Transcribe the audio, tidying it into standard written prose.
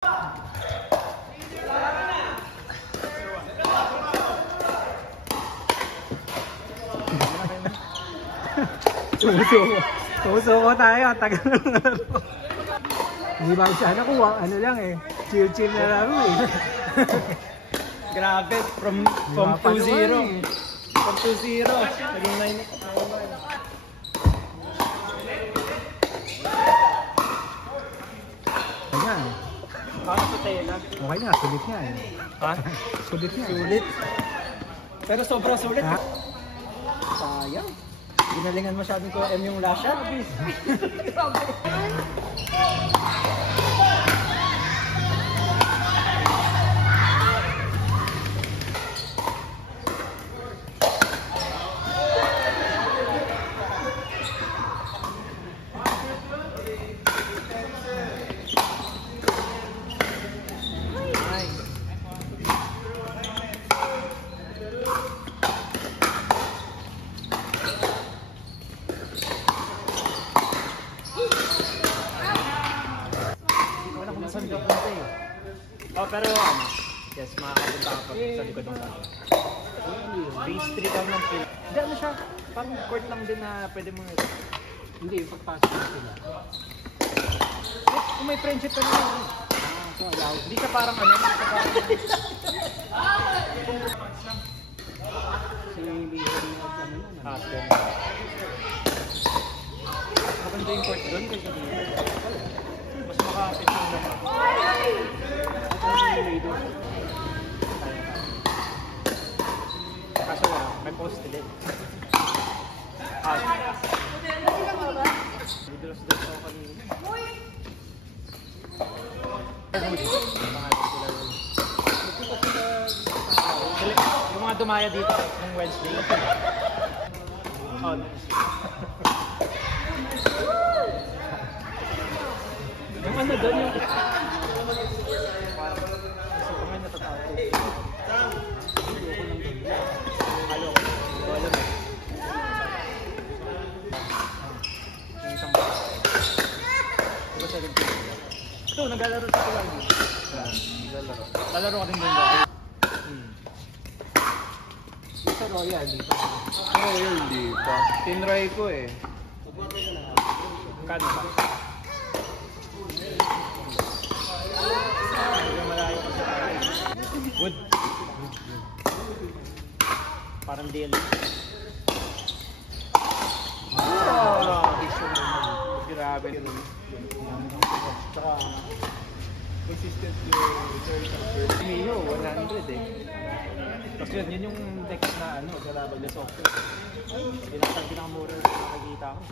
Susuko tayo, tagal na laro. Hindi ba siya nakuha, ano lang eh, chill na laro eh. Grabe, from 2-0. From 2-0, naging 9. Ayan. Paano sa tela? Okay nga, sulit nga eh. Ha? Sulit nga. Sulit. Pero sobrang sulit. Ha? Sayang. Ginalingan masyadong ko M yung last shot. Oh, pero ano, yes, makakapunta ka pa sa likod ng sala. Base 3 lang ng field. Hindi, ano siya, parang court lang din na pwede mo ito. Hindi, pagpasok na sila. Kung may friendship ka naman. So, allow. Hindi ka parang ano, hindi ka parang... Si Leon na ano na. Aspen. Maganda yung court doon kaysa dito. Mas makakapit yung naman. Kaso wala, may post din. Didos ako kanina. Yung mga dumaya dito ng Wednesday. Oh, yung ano doon yung... Parang natatawa ko. Halo ko. Ito alam eh. Yung isang bata. Diba 17? Ito, naglalaro sa ko lagi. Naglalaro. Lalaro ka rin doon ba? Sa Royal, di ba? Royal, di ba? Tinry ko eh. Kano ba? Wood. Parang deal. Grabe yun. Tsaka consistent yung return ng first. Mio, 100 eh. Tapos yun yung text na ano, sa labag na software. Yun ang pinakamura na nakikita ko.